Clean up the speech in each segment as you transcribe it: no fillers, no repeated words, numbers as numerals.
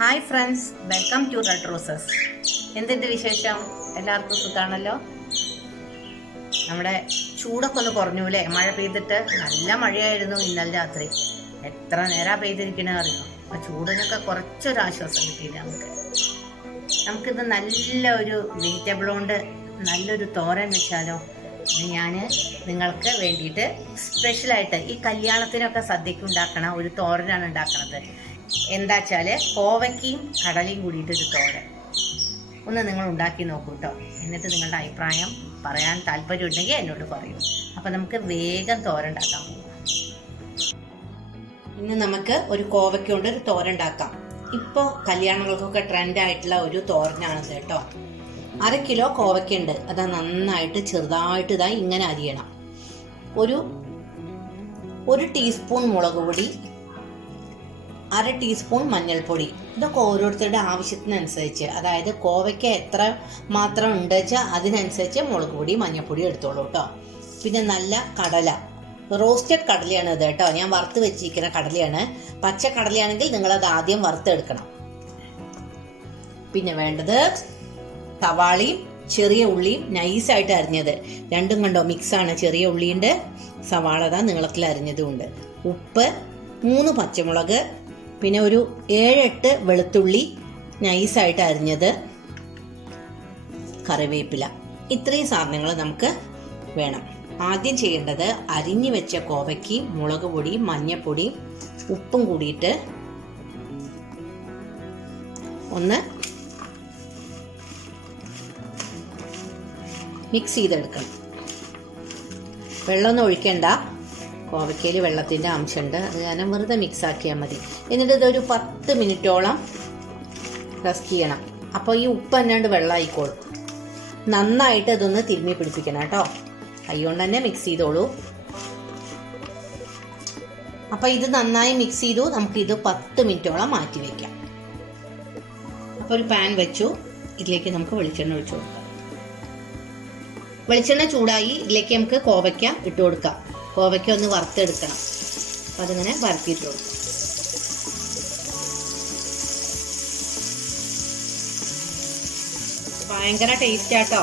Hi friends, welcome to red roses. എന്തിൻ്റെ വിശേഷം? എല്ലാവർക്കും സുഖമാണല്ലോ. നമ്മുടെ ചൂടൊക്കെ ഒന്ന് കുറഞ്ഞു അല്ലേ? മഴ പെയ്തിട്ട് നല്ല മഴയായിരുന്നു ഇന്നലെ രാത്രി. എത്ര നേരം പെയ്തിരിക്കണേ അറിയാം. അപ്പം ചൂടിനൊക്കെ കുറച്ചൊരാശ്വാസം കിട്ടിയില്ല നമുക്കിത് നല്ല ഒരു വെജിറ്റബിൾ കൊണ്ട് നല്ലൊരു തോരൻ വെച്ചാലോ. ഞാൻ നിങ്ങൾക്ക് വേണ്ടിയിട്ട് സ്പെഷ്യലായിട്ട് ഈ കല്യാണത്തിനൊക്കെ സദ്യക്ക് ഉണ്ടാക്കണ ഒരു തോരനാണ് ഉണ്ടാക്കണത്. എന്താ വെച്ചാൽ കോവയ്ക്കയും കടലയും കൂടിയിട്ടൊരു തോരൻ. ഒന്ന് നിങ്ങൾ ഉണ്ടാക്കി നോക്കൂ കേട്ടോ. എന്നിട്ട് നിങ്ങളുടെ അഭിപ്രായം പറയാൻ താല്പര്യം ഉണ്ടെങ്കിൽ എന്നോട് പറയൂ. അപ്പം നമുക്ക് വേഗം തോരൻ ഉണ്ടാക്കാൻ പോകും. ഇന്ന് നമുക്ക് ഒരു കോവയ്ക്ക കൊണ്ട് ഒരു തോരൻ ഉണ്ടാക്കാം. ഇപ്പോൾ കല്യാണങ്ങൾക്കൊക്കെ ട്രെൻഡായിട്ടുള്ള ഒരു തോരനാണിത് കേട്ടോ. 1/2 കിലോ കോവയ്ക്കുണ്ട്. അത് നന്നായിട്ട് ചെറുതായിട്ട് ഇതായി ഇങ്ങനെ അരിയണം. ഒരു ടീസ്പൂൺ മുളക് പൊടി, 1/2 ടീസ്പൂൺ മഞ്ഞൾപ്പൊടി. ഇതൊക്കെ ഓരോരുത്തരുടെ ആവശ്യത്തിനനുസരിച്ച്, അതായത് കോവയ്ക്ക എത്ര മാത്രം ഉണ്ട് വെച്ചാൽ അതിനനുസരിച്ച് മുളക് പൊടി മഞ്ഞൾപ്പൊടി എടുത്തോളൂ കേട്ടോ. പിന്നെ നല്ല കടല, റോസ്റ്റഡ് കടലയാണ് ഇത് കേട്ടോ. ഞാൻ വറുത്ത് വെച്ചിരിക്കുന്ന കടലയാണ്. പച്ച കടലയാണെങ്കിൽ നിങ്ങളത് ആദ്യം വറുത്തെടുക്കണം. പിന്നെ വേണ്ടത് സവാളയും ചെറിയ ഉള്ളിയും നൈസായിട്ട് അരിഞ്ഞത്. രണ്ടും കണ്ടോ മിക്സാണ്. ചെറിയ ഉള്ളിയുണ്ട്, സവാള നീളത്തിൽ അരിഞ്ഞതും ഉണ്ട്. ഉപ്പ്, 3 പച്ചമുളക്, പിന്നെ ഒരു 7-8 വെളുത്തുള്ളി നൈസായിട്ട് അരിഞ്ഞത്, കറിവേപ്പില. ഇത്രയും സാധനങ്ങൾ നമുക്ക് വേണം. ആദ്യം ചെയ്യേണ്ടത് അരിഞ്ഞു വെച്ച കോവയ്ക്ക് മുളക് പൊടി മഞ്ഞൾപ്പൊടി ഉപ്പും കൂടിയിട്ട് ഒന്ന് മിക്സ് ചെയ്തെടുക്കണം. വെള്ളമൊന്നും ഒഴിക്കണ്ട. കോവയ്ക്കയിൽ വെള്ളത്തിൻ്റെ അംശമുണ്ട്, അത് കാരണം വെറുതെ മിക്സ് ആക്കിയാൽ മതി. എന്നിട്ട് ഇതൊരു 10 മിനിറ്റോളം റെസ്റ്റ് ചെയ്യണം. അപ്പോൾ ഈ ഉപ്പ് അല്ലാണ്ട് വെള്ളമായിക്കോളും. നന്നായിട്ട് ഇതൊന്ന് തിരുമ്മി പിടിപ്പിക്കണം കേട്ടോ. കൈകൊണ്ട് തന്നെ മിക്സ് ചെയ്തോളൂ. അപ്പോൾ ഇത് നന്നായി മിക്സ് ചെയ്തു. നമുക്കിത് 10 മിനിറ്റോളം മാറ്റി വയ്ക്കാം. അപ്പോൾ ഒരു പാൻ വെച്ചു. ഇതിലേക്ക് നമുക്ക് വെളിച്ചെണ്ണ ഒഴിച്ചു കൊടുക്കാം. വെളിച്ചെണ്ണ ചൂടായി. ഇതിലേക്ക് നമുക്ക് കോവയ്ക്ക ഇട്ട് കൊടുക്കാം. കോവയ്ക്ക ഒന്ന് വറുത്തെടുക്കണം. അപ്പം അതിങ്ങനെ വറുത്തിട്ട് കൊടുക്കാം. ഭയങ്കര ടേസ്റ്റാട്ടോ.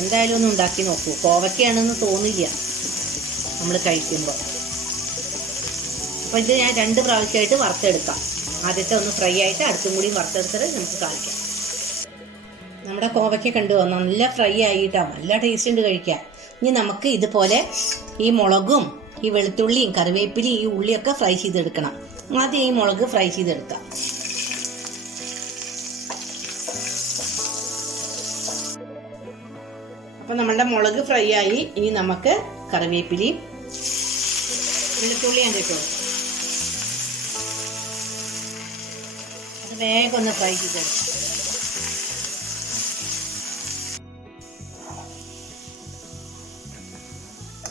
എന്തായാലും ഒന്ന് ഉണ്ടാക്കി നോക്കൂ. കോവയ്ക്കയാണെന്ന് തോന്നില്ല നമ്മൾ കഴിക്കുമ്പോൾ. അപ്പോൾ ഇത് ഞാൻ 2 പ്രാവശ്യമായിട്ട് വറുത്തെടുക്കാം. ആദ്യത്തെ ഒന്ന് ഫ്രൈ ആയിട്ട് അടുത്തും കൂടി വറുത്തെടുത്തിട്ട് നമുക്ക് കാണിക്കാം. നമ്മുടെ കോവയ്ക്ക കണ്ടുവോ, നല്ല ഫ്രൈ ആയിട്ടോ. നല്ല ടേസ്റ്റ് ഉണ്ട് കഴിക്കാൻ. ഇനി നമുക്ക് ഇതുപോലെ ഈ മുളകും ഈ വെളുത്തുള്ളിയും കറിവേപ്പിലയും ഈ ഉള്ളിയൊക്കെ ഫ്രൈ ചെയ്തെടുക്കണം. ആദ്യം ഈ മുളക് ഫ്രൈ ചെയ്തെടുക്കാം. അപ്പം നമ്മളുടെ മുളക് ഫ്രൈ ആയി. ഇനി നമുക്ക് കറിവേപ്പിലയും വെളുത്തുള്ളിയും കേട്ടോ അത് വേഗം ഒന്ന് ഫ്രൈ ചെയ്തെടുക്കാം.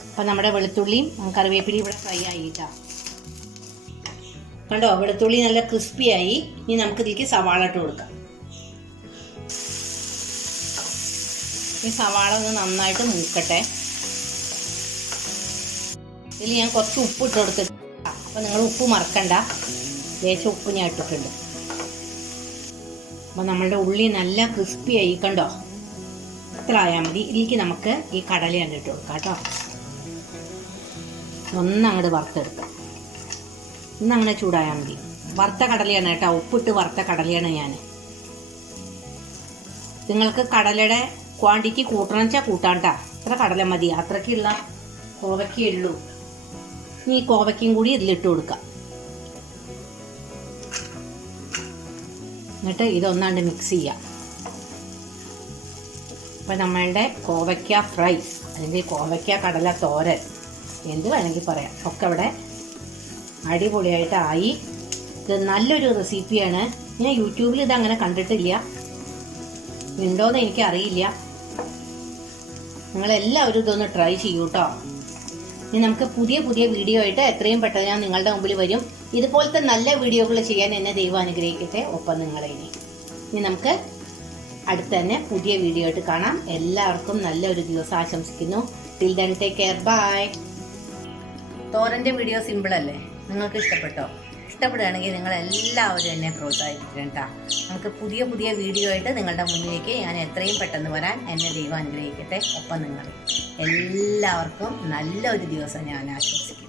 അപ്പം നമ്മുടെ വെളുത്തുള്ളിയും കറിവേപ്പിലയും ഇവിടെ ഫ്രൈ ആയിട്ടാ. കണ്ടോ, വെളുത്തുള്ളി നല്ല ക്രിസ്പി ആയി. ഇനി നമുക്ക് ഇതിലേക്ക് സവാള ഇട്ട് കൊടുക്കാം. ഈ സവാള ഒന്ന് നന്നായിട്ട് മൂക്കട്ടെ. ഇതിൽ ഞാൻ കുറച്ച് ഉപ്പ് ഇട്ട് കൊടുത്തിട്ട്, അപ്പം നിങ്ങൾ ഉപ്പ് മറക്കണ്ട. ലേശം ഉപ്പ് ഞാൻ ഇട്ടിട്ടുണ്ട്. അപ്പം നമ്മളുടെ ഉള്ളി നല്ല ക്രിസ്പി ആയി. കണ്ടോ, ഇത്ര ആയാൽ മതി. ഇതിലേക്ക് നമുക്ക് ഈ കടല കണ്ടിട്ട് കൊടുക്കാം കേട്ടോ. ഒന്നങ്ങോട്ട് വറുത്തെടുക്കാം. ഇന്നങ്ങനെ ചൂടായാൽ മതി. വറുത്ത കടലയാണ് കേട്ടോ. ഉപ്പിട്ട് വറുത്ത കടലയാണ് ഞാൻ. നിങ്ങൾക്ക് കടലയുടെ ക്വാണ്ടിറ്റി കൂട്ടണം വെച്ചാൽ കൂട്ടാണ്ടാ. ഇത്ര കടല മതി. അത്രയ്ക്കുള്ള കോവയ്ക്കേ ഉള്ളൂ. ഇനി ഈ കോവയ്ക്കും കൂടി ഇതിലിട്ട് കൊടുക്കാം. എന്നിട്ട് ഇതൊന്നാണ്ട് മിക്സ് ചെയ്യാം. അപ്പം നമ്മളുടെ കോവയ്ക്ക ഫ്രൈ അല്ലെങ്കിൽ കോവയ്ക്ക കടല തോരൻ എന്ത് വേണമെങ്കിൽ പറയാം, ഒക്കെ ഇവിടെ അടിപൊളിയായിട്ടായി. ഇത് നല്ലൊരു റെസിപ്പിയാണ്. ഞാൻ യൂട്യൂബിൽ ഇതങ്ങനെ കണ്ടിട്ടില്ല. ഉണ്ടോയെന്ന് എനിക്കറിയില്ല. നിങ്ങളെല്ലാവരും ഇതൊന്ന് ട്രൈ ചെയ്യൂ കേട്ടോ. ഇനി നമുക്ക് പുതിയ വീഡിയോ ആയിട്ട് എത്രയും പെട്ടെന്ന് ഞാൻ നിങ്ങളുടെ മുമ്പിൽ വരും. ഇതുപോലത്തെ നല്ല വീഡിയോകൾ ചെയ്യാൻ എന്നെ ദൈവം അനുഗ്രഹിക്കട്ടെ. ഒപ്പം നിങ്ങളെ ഇനി നമുക്ക് അടുത്ത് തന്നെ പുതിയ വീഡിയോ ആയിട്ട് കാണാം. എല്ലാവർക്കും നല്ലൊരു ദിവസം ആശംസിക്കുന്നു. Till then take care. Bye. തോരൻ്റെ വീഡിയോ സിമ്പിൾ അല്ലേ? നിങ്ങൾക്ക് ഇഷ്ടപ്പെട്ടോ? ഇഷ്ടപ്പെടുകയാണെങ്കിൽ നിങ്ങൾ എല്ലാവരും എന്നെ പ്രോത്സാഹിപ്പിക്കണം കേട്ടോ. നമുക്ക് പുതിയ പുതിയ വീഡിയോ ആയിട്ട് നിങ്ങളുടെ മുന്നിലേക്ക് ഞാൻ എത്രയും പെട്ടെന്ന് വരാൻ എന്നെ ദൈവം അനുഗ്രഹിക്കട്ടെ. ഒപ്പം നിങ്ങൾ എല്ലാവർക്കും നല്ലൊരു ദിവസം ഞാൻ ആശംസിക്കുന്നു.